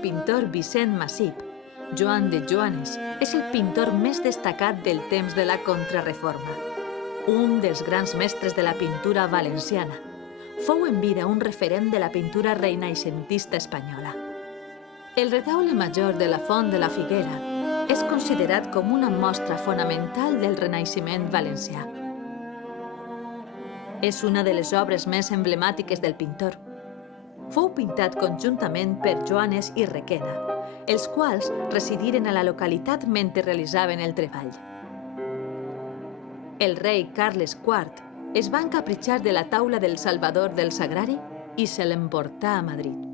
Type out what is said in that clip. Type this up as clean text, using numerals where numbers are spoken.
pintor Vicent Massip, Joan de Joanes és el pintor més destacat del temps de la Contrarreforma. Un dels grans mestres de la pintura valenciana. Fou en vida un referent de la pintura renaixentista espanyola. El retaule major de la Font de la Figuera és considerat com una mostra fonamental del Renaixement valencià. És una de les obres més emblemàtiques del pintor. Fou pintat conjuntament per Joanes i Requena, els quals residiren a la localitat mentre realitzaven el treball. El rei Carles IV es va encapritxar de la taula del Salvador del Sagrari i se l'emportà a Madrid.